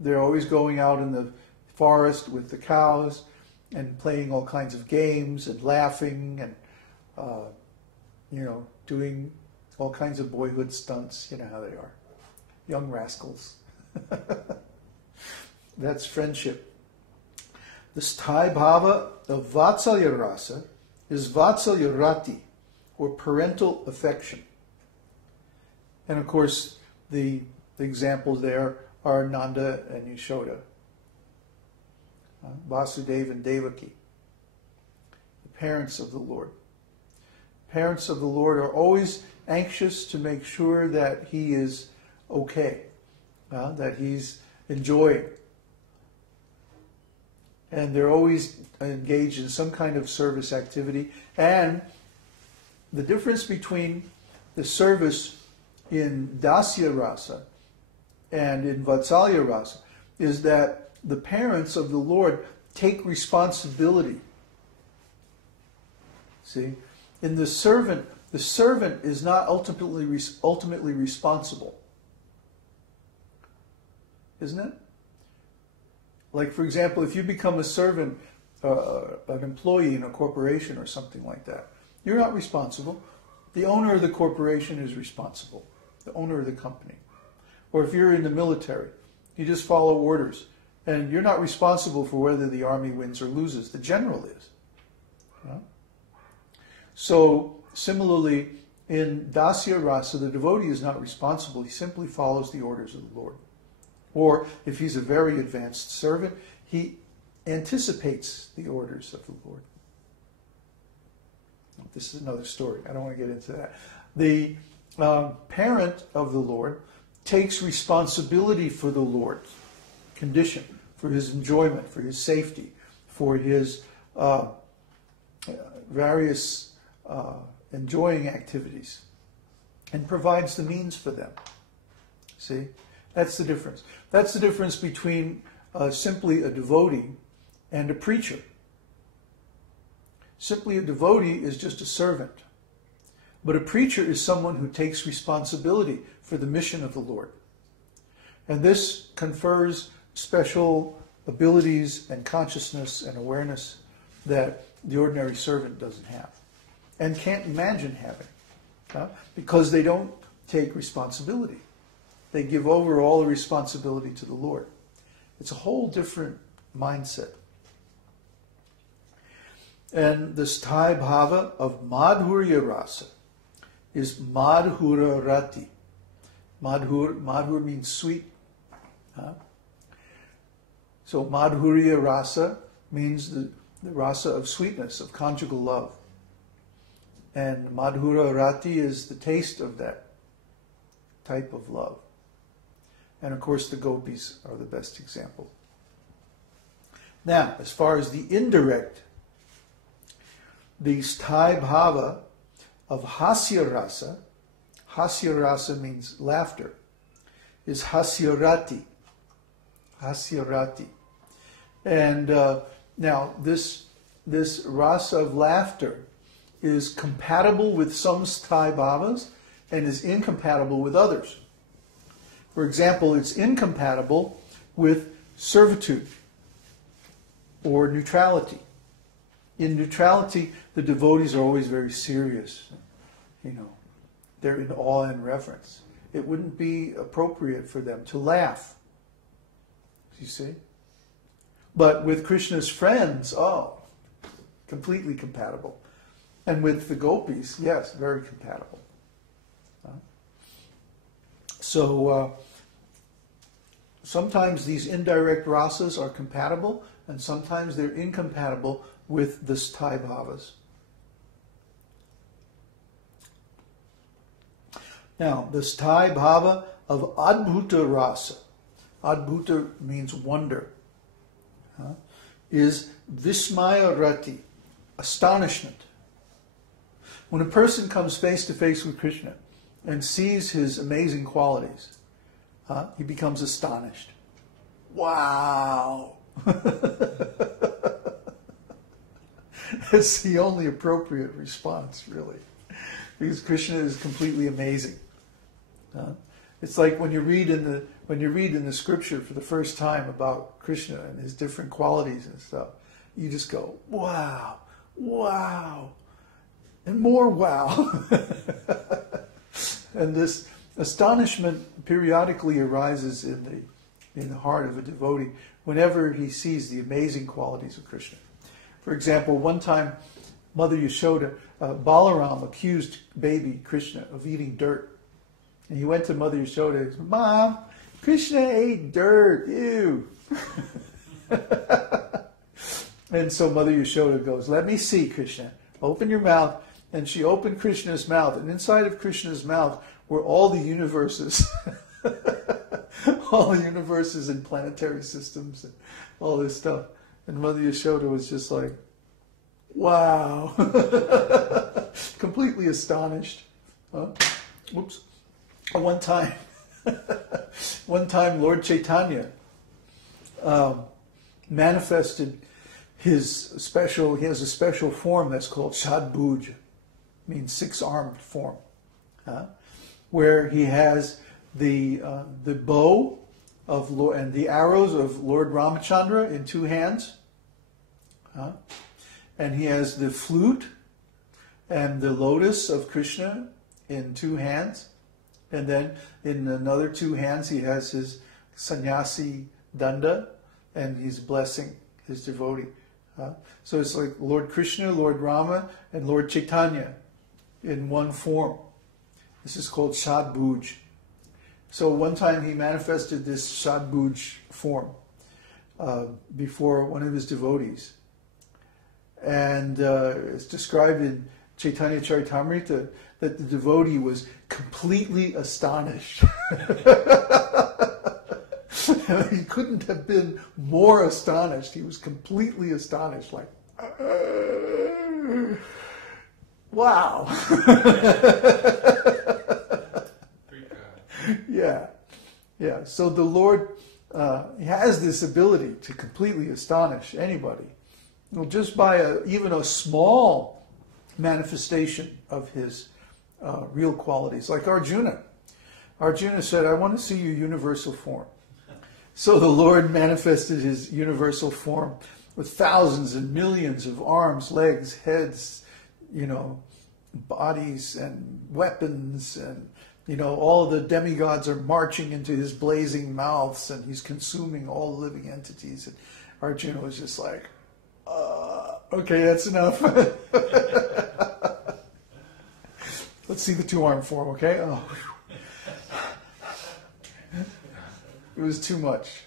They're always going out in the forest with the cows and playing all kinds of games and laughing and, doing all kinds of boyhood stunts. You know how they are. Young rascals. That's friendship. The Sthāyi-bhāva of vātsalya rasa is vātsalya-rati, or parental affection. And of course, the examples there are Nanda and Yashoda, Vasudeva and Devaki, the parents of the Lord. Parents of the Lord are always anxious to make sure that he is okay, that he's enjoying. And they're always engaged in some kind of service activity. And the difference between the service in dāsya rasa and in vātsalya rasa is that the parents of the Lord take responsibility. See? In the servant is not ultimately responsible. Isn't it? Like, for example, if you become a servant, an employee in a corporation or something like that, you're not responsible. The owner of the corporation is responsible, the owner of the company. Or if you're in the military, you just follow orders, and you're not responsible for whether the army wins or loses. The general is. So, similarly, in dāsya rasa, the devotee is not responsible. He simply follows the orders of the Lord. Or if he's a very advanced servant, he anticipates the orders of the Lord. This is another story. I don't want to get into that. The parent of the Lord takes responsibility for the Lord's condition, for his enjoyment, for his safety, for his various enjoying activities, and provides the means for them. See? That's the difference. That's the difference between simply a devotee and a preacher. Simply a devotee is just a servant. But a preacher is someone who takes responsibility for the mission of the Lord. And this confers special abilities and consciousness and awareness that the ordinary servant doesn't have and can't imagine having, because they don't take responsibility. They give over all the responsibility to the Lord. It's a whole different mindset. And the Sthāyi-bhāva of mādhurya rasa is mukhya-rati. Madhur means sweet. So mādhurya rasa means the rasa of sweetness, of conjugal love. And mukhya-rati is the taste of that type of love. And of course the gopis are the best example. Now, as far as the indirect, the Sthāyi-bhāva of hasya rasa means laughter, is mukhya-rati. Mukhya-rati. And now this rasa of laughter is compatible with some Sthāyi-bhāvas and is incompatible with others. For example, it's incompatible with servitude or neutrality. In neutrality, the devotees are always very serious. They're in awe and reverence. It wouldn't be appropriate for them to laugh. You see? But with Krishna's friends, completely compatible. And with the gopis, yes, very compatible. So sometimes these indirect rasas are compatible, and sometimes they're incompatible with the Sthāyi-bhāvas. Now, the Sthāyi-bhāva of adbhuta rasa, adbhuta means wonder, is mukhya-rati, astonishment. When a person comes face to face with Krishna and sees his amazing qualities, he becomes astonished. Wow! That's the only appropriate response, really. Because Krishna is completely amazing. It's like when you read in the scripture for the first time about Krishna and his different qualities and stuff, you just go, wow, wow, and more wow. And this astonishment periodically arises in the heart of a devotee whenever he sees the amazing qualities of Krishna. For example, one time Mother Yashoda, Balaram accused baby Krishna of eating dirt. And he went to Mother Yashoda and said, Mom, Krishna ate dirt, ew. And so Mother Yashoda goes, let me see, Krishna. Open your mouth. And she opened Krishna's mouth. And inside of Krishna's mouth were all the universes. All the universes and planetary systems and all this stuff. And Mother Yashoda was just like, wow. Completely astonished. Whoops. One time Lord Chaitanya manifested he has a special form that's called Shadbhuj, means six-armed form, where he has the bow of Lord, and the arrows of Lord Ramachandra in two hands, and he has the flute and the lotus of Krishna in two hands, and then in another two hands he has his sannyasi danda, and he's blessing his devotee. So it's like Lord Krishna, Lord Rama, and Lord Chaitanya in one form. This is called Shadbhuj. So one time he manifested this Shadbhuj form before one of his devotees. And it's described in Chaitanya Charitamrita that the devotee was completely astonished. He couldn't have been more astonished. He was completely astonished, like, wow. Yeah. So the Lord has this ability to completely astonish anybody. Just by even a small manifestation of his real qualities. Like Arjuna. Arjuna said, I want to see your universal form. So the Lord manifested his universal form with thousands and millions of arms, legs, heads, bodies and weapons, and all the demigods are marching into his blazing mouths, and he's consuming all living entities. And Arjuna was just like, okay, that's enough. Let's see the two-armed form, okay? Oh. It was too much.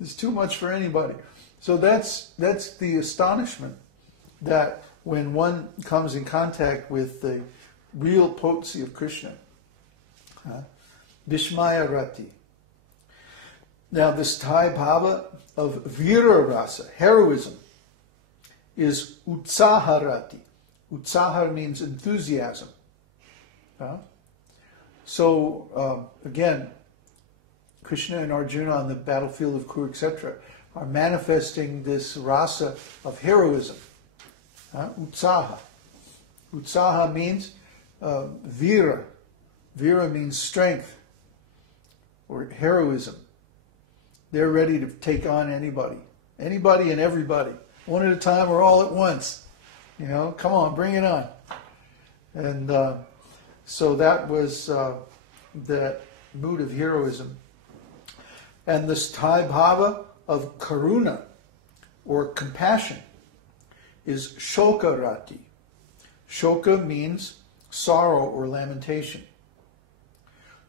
It's too much for anybody. So that's the astonishment that when one comes in contact with the real potency of Krishna. Mukhya-rati. Now the Sthāyi-bhāva of vātsalya, heroism, is mukhya-rati. Utsaha means enthusiasm. So again, Krishna and Arjuna on the battlefield of Kurukshetra are manifesting this rasa of heroism. Utsaha. Utsaha means vira. Vira means strength or heroism. They're ready to take on anybody. Anybody and everybody. One at a time or all at once. Come on, bring it on. And so that was that mood of heroism. And the Sthāyi-bhāva of karuna, or compassion, is mukhya-rati. Shoka means sorrow or lamentation.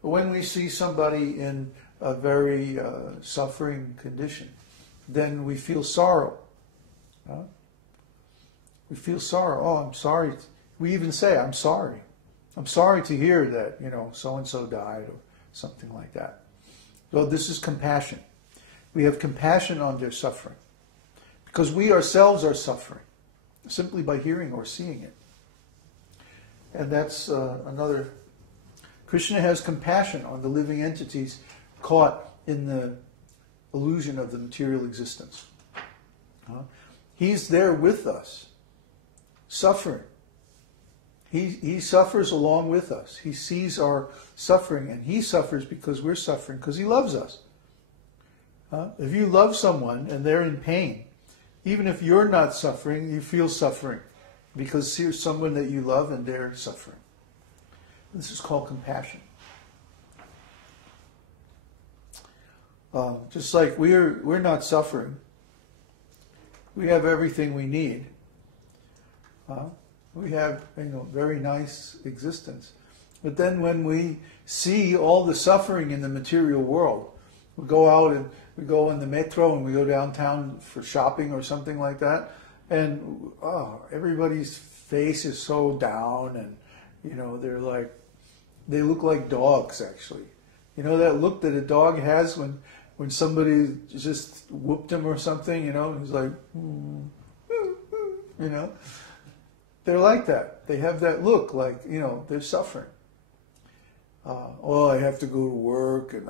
When we see somebody in a very suffering condition, then we feel sorrow. We feel sorrow. Oh, I'm sorry. We even say, I'm sorry. I'm sorry to hear that, so-and-so died or something like that. So this is compassion. We have compassion on their suffering. Because we ourselves are suffering, simply by hearing or seeing it. And that's another... Krishna has compassion on the living entities caught in the illusion of the material existence. He's there with us, suffering. He suffers along with us. He sees our suffering, and he suffers because we're suffering, because he loves us. If you love someone and they're in pain, even if you're not suffering, you feel suffering, because here's someone that you love and they're suffering. This is called compassion. Just like we're not suffering, we have everything we need. We have, very nice existence. But then when we see all the suffering in the material world, we go out and we go in the metro and we go downtown for shopping or something like that, and everybody's face is so down, and they look like dogs, actually. You know that look that a dog has when somebody just whooped him or something, he's like, They're like that. They have that look like, they're suffering. I have to go to work, and